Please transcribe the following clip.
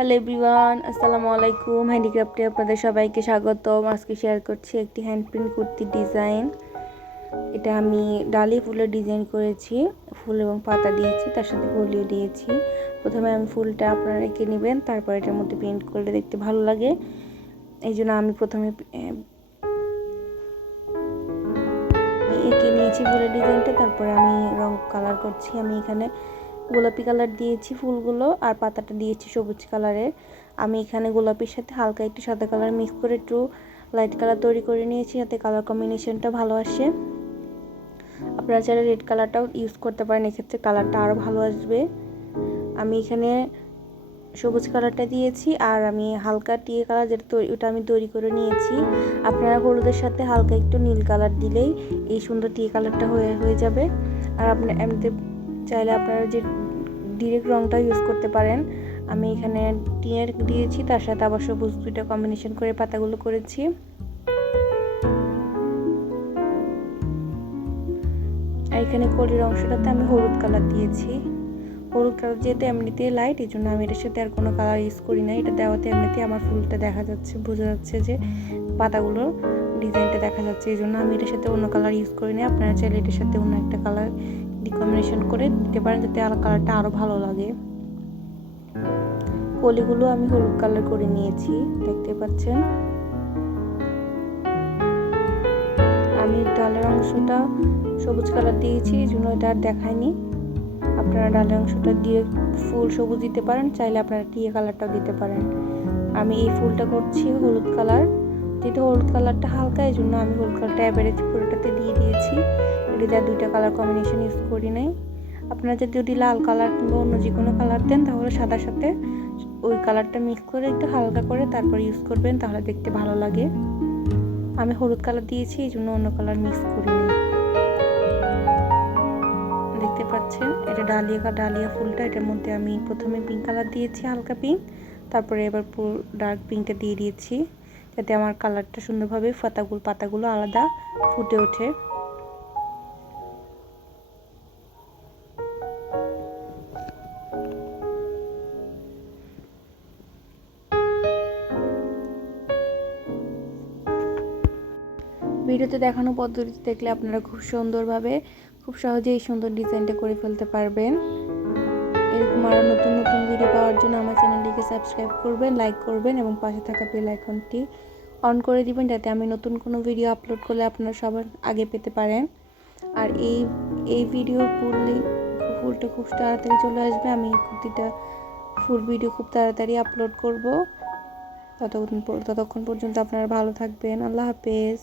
Hello everyone, আসসালামু আলাইকুম। হ্যান্ডিক্রাফটে আপনাদের সবাইকে স্বাগতম। আজকে শেয়ার করছি একটি হ্যান্ড প্রিন্ট কুর্তির ডিজাইন। এটা আমি ডালি ফুলের ডিজাইন করেছি, ফুল এবং পাতা দিয়েছি, তার সাথে কলিও দিয়েছি। প্রথমে আমি ফুলটা আপনারা এঁকে নেবেন, তারপর এটার মধ্যে প্রিন্ট করলে দেখতে ভালো লাগে। এই জন্য আমি প্রথমে এঁকে নিয়েছি ফুলের ডিজাইনটা, তারপরে আমি রং কালার করছি। আমি এখানে গোলাপি কালার দিয়েছি ফুলগুলো, আর পাতাটা দিয়েছি সবুজ কালারের। আমি এখানে গোলাপির সাথে হালকা একটু সাদা কালার মিক্স করে একটু লাইট কালার তৈরি করে নিয়েছি, যাতে কালার কম্বিনেশনটা ভালো আসে। আপনারা চাইলে রেড কালারটাও ইউজ করতে পারেন, এক্ষেত্রে কালারটা আরও ভালো আসবে। আমি এখানে সবুজ কালারটা দিয়েছি, আর আমি হালকা টিয়ে কালার যেটা ওটা আমি তৈরি করে নিয়েছি। আপনারা হলুদের সাথে হালকা একটু নীল কালার দিলেই এই সুন্দর টিয়ে কালারটা হয়ে যাবে। আর আপনার এমনিতে চাইলে আপনারা যে ডিরেক্ট রংটা ইউজ করতে পারেন। আমি এখানে টিয়ের দিয়েছি, তার সাথে আবার সবুজ দুইটা কম্বিনেশন করে পাতাগুলো করেছি। আর এখানে কলির অংশটাতে আমি হলুদ কালার দিয়েছি। হলুদ কালার যেহেতু এমনিতে লাইট, এই জন্য আমি এটার সাথে আর কোনো কালার ইউজ করি না। এটা দেওয়াতে এমনিতে আমার ফুলটা দেখা যাচ্ছে, বোঝা যাচ্ছে যে পাতাগুলো ডিজাইনটা দেখা যাচ্ছে, এই জন্য আমি এটার সাথে অন্য কালার ইউজ করি না। আপনারা চাইলে এটার সাথে অন্য একটা কালার কম্বিনেশন করে দিতে পারেন, যাতে আর কালারটা আরও ভালো লাগে। কলিগুলো আমি হলুদ কালার করে নিয়েছি, দেখতে পাচ্ছেন। আমি ডালের অংশটা সবুজ কালার দিয়েছি, এই জন্য এটা আর দেখায়নি। আপনারা ডালের অংশটা দিয়ে ফুল সবুজ দিতে পারেন, চাইলে আপনারা টিয়ে কালারটাও দিতে পারেন। আমি এই ফুলটা করছি হলুদ কালার, যেহেতু হলুদ কালারটা হালকা, এই জন্য আমি হলুদ কালারটা অ্যাভারেজ পুরোটাতে দিয়ে দিয়েছি। এটাতে আর দুইটা কালার কম্বিনেশন ইউজ করি নাই। আপনারা যদি লাল কালার কিংবা অন্য যে কোনো কালার দেন, তাহলে সাদার সাথে ওই কালারটা মিক্স করে একটু হালকা করে তারপর ইউজ করবেন, তাহলে দেখতে ভালো লাগে। আমি হলুদ কালার দিয়েছি, এই জন্য অন্য কালার মিক্স করিনি। দেখতে পাচ্ছেন এটা ডালিয়া ফুলটা, এটার মধ্যে আমি প্রথমে পিঙ্ক কালার দিয়েছি, হালকা পিঙ্ক, তারপরে এবার পুরো ডার্ক পিঙ্কটা দিয়ে দিয়েছি, যাতে আমার কালারটা সুন্দরভাবে পাতাগুলো আলাদা ফুটে ওঠে। ভিডিওতে দেখানো পদ্ধতিতে দেখলে আপনারা খুব সুন্দরভাবে, খুব সহজে এই সুন্দর ডিজাইনটা করে ফেলতে পারবেন। এরকম আরও নতুন নতুন ভিডিও পাওয়ার জন্য আমার চ্যানেলটিকে সাবস্ক্রাইব করবেন, লাইক করবেন এবং পাশে থাকা বেল আইকনটি অন করে দিবেন, যাতে আমি নতুন কোনো ভিডিও আপলোড করলে আপনারা সবার আগে পেতে পারেন। আর এই ভিডিওর ফুলটা খুব তাড়াতাড়ি চলে আসবে। আমি কুর্তিটা ফুল ভিডিও খুব তাড়াতাড়ি আপলোড করব। ততক্ষণ পর্যন্ত আপনারা ভালো থাকবেন। আল্লাহ হাফেজ।